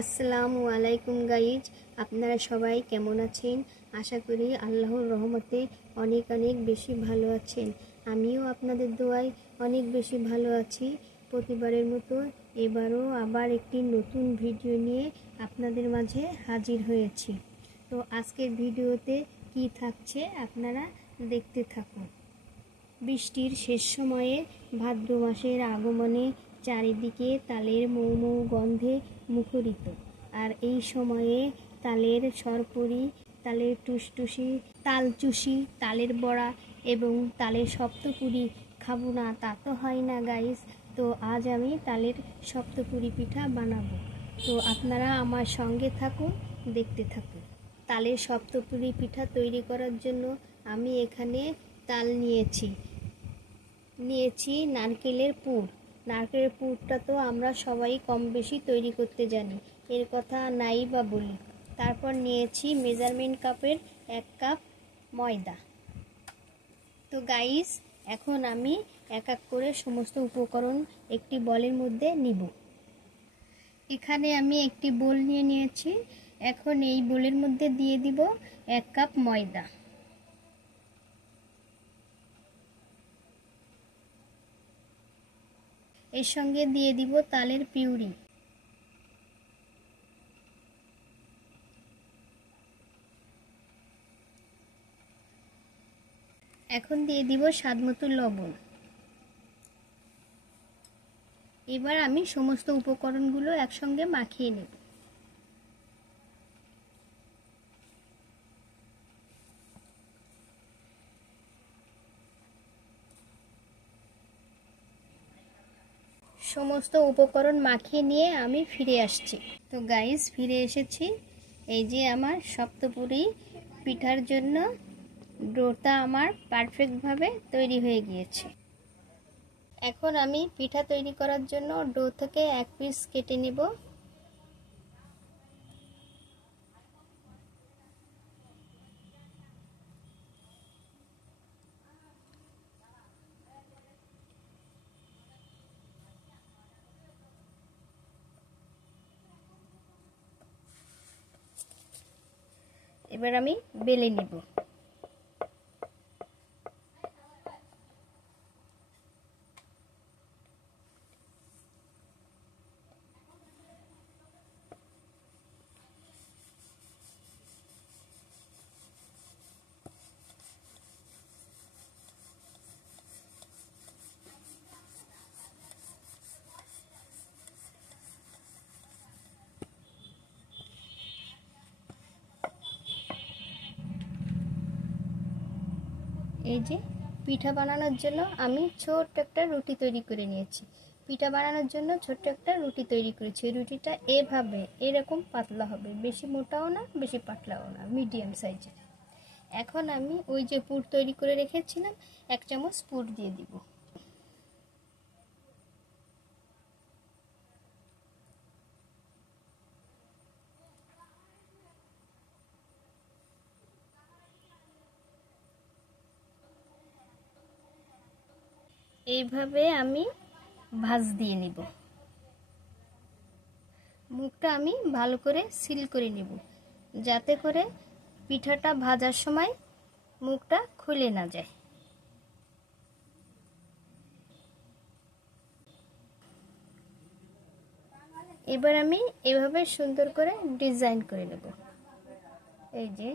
আসসালামু আলাইকুম গাইজ, আপনারা সবাই কেমন আছেন? আশা করি আল্লাহর রহমতে অনেক অনেক বেশি ভালো আছেন। আমিও আপনাদের দোয়ায় অনেক বেশি ভালো আছি। প্রতিবারের মতো এবারও আবার একটি নতুন ভিডিও নিয়ে আপনাদের মাঝে হাজির হয়েছি। তো আজকের ভিডিওতে কি থাকছে আপনারা দেখতে থাকুন। বৃষ্টির শেষ সময়ে ভাদ্র মাসের আগমনে চারিদিকে তালের মৌ মৌ গন্ধে মুখরিত। আর এই সময়ে তালের সরপুরি, তালের টুসটুসি, তালচুষি, তালের বড়া এবং তালের সপ্তপুরি খাবো না তা তো হয় না গাইস। তো আজ আমি তালের সপ্তপুরি পিঠা বানাবো। তো আপনারা আমার সঙ্গে থাকুন, দেখতে থাকুন। তালের সপ্তপুরি পিঠা তৈরি করার জন্য আমি এখানে তাল নিয়েছি নারকেলের পুর। নারকেলের পুরটা তো আমরা সবাই কম বেশি তৈরি করতে জানি, এর কথা নাই বা বলি। তারপর নিয়েছি মেজারমেন্ট কাপের 1 কাপ ময়দা। তো গাইস, এখন আমি এক এক করে সমস্ত উপকরণ একটি বলের মধ্যে নিব। এখানে আমি একটি বোল নিয়েছি। এখন এই বোলের মধ্যে দিয়ে দিব 1 কাপ ময়দা। এর সঙ্গে দিয়ে দিব তালের পিউরি। এখন দিয়ে দিব স্বাদমতো লবণ। এবার আমি সমস্ত উপকরণগুলো একসঙ্গে মাখিয়ে নেব। সমস্ত উপকরণ মাখিয়ে নিয়ে আমি ফিরে আসছি। তো গাইস, ফিরে এসেছি। এই যে আমার সপ্তপুরি পিঠার জন্য ডোটা আমার পারফেক্টভাবে তৈরি হয়ে গিয়েছে। এখন আমি পিঠা তৈরি করার জন্য ডো থেকে 1 পিস কেটে নেব। এবার আমি বেলে নেব। এই যে পিঠা বানানোর জন্য আমি ছোট্ট একটা রুটি তৈরি করে নিয়েছি। পিঠা বানানোর জন্য ছোট্ট একটা রুটি তৈরি করেছি। রুটিটা এভাবে এরকম পাতলা হবে, বেশি মোটাও না বেশি পাতলাও না, মিডিয়াম সাইজের। এখন আমি ওই যে পুর তৈরি করে রেখেছিলাম 1 চামচ পুর দিয়ে দিব। এইভাবে আমি ভাঁজ দিয়ে নিব। মুখটা আমি ভালো করে সিল করে নিব, যাতে করে পিঠাটা ভাজার সময় মুখটা খুলে না যায়। এবার আমি এভাবে সুন্দর করে ডিজাইন করে নেব। এই যে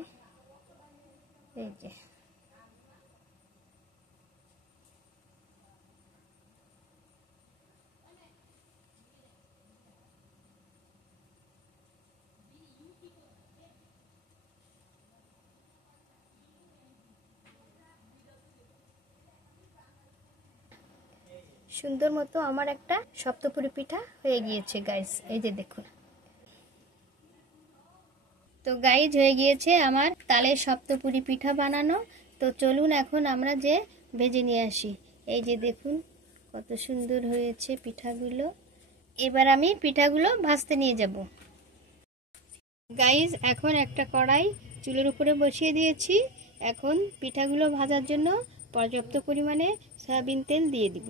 সুন্দর মতো আমার একটা সপ্তপুরি পিঠা হয়ে গিয়েছে গাইস। এই যে দেখুন। তো গাইজ, হয়ে গিয়েছে আমার তালের সপ্তপুরি পিঠা বানানো। তো চলুন এখন আমরা যে ভেজে নিয়ে আসি। এই যে দেখুন কত সুন্দর হয়েছে পিঠাগুলো। এবার আমি পিঠাগুলো ভাজতে নিয়ে যাব। গাইজ, এখন একটা কড়াই চুলের উপরে বসিয়ে দিয়েছি। এখন পিঠাগুলো ভাজার জন্য পর্যাপ্ত পরিমাণে সয়াবিন তেল দিয়ে দিব।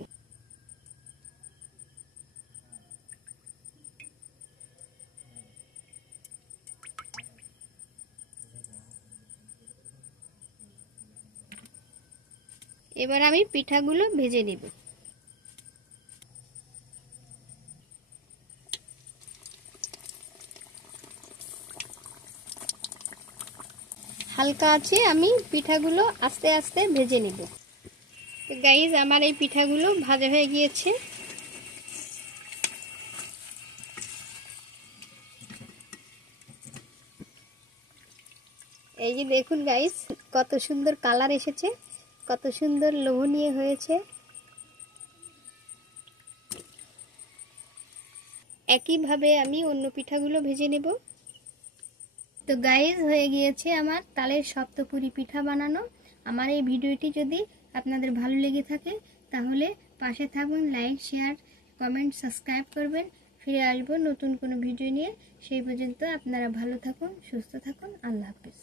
এবার আমি পিঠাগুলো ভেজে নেব। হালকা আছে আমি পিঠাগুলো আস্তে আস্তে ভেজে নেব। তো গাইজ আমার এই পিঠাগুলো ভাজা হয়ে গিয়েছে। এই যে দেখুন গাইজ কত সুন্দর কালার এসেছে, কত সুন্দর লোভনীয় হয়েছে। একইভাবে আমি অন্য পিঠাগুলো ভেজে নেব। তো গাইজ হয়ে গিয়েছে আমার তালের সপ্তপুরি পিঠা বানানো। আমার এই ভিডিওটি যদি আপনাদের ভালো লেগে থাকে তাহলে পাশে থাকুন, লাইক শেয়ার কমেন্ট সাবস্ক্রাইব করবেন। ফিরে আসবো নতুন কোনো ভিডিও নিয়ে। সেই পর্যন্ত আপনারা ভালো থাকুন, সুস্থ থাকুন। আল্লাহ হাফেজ।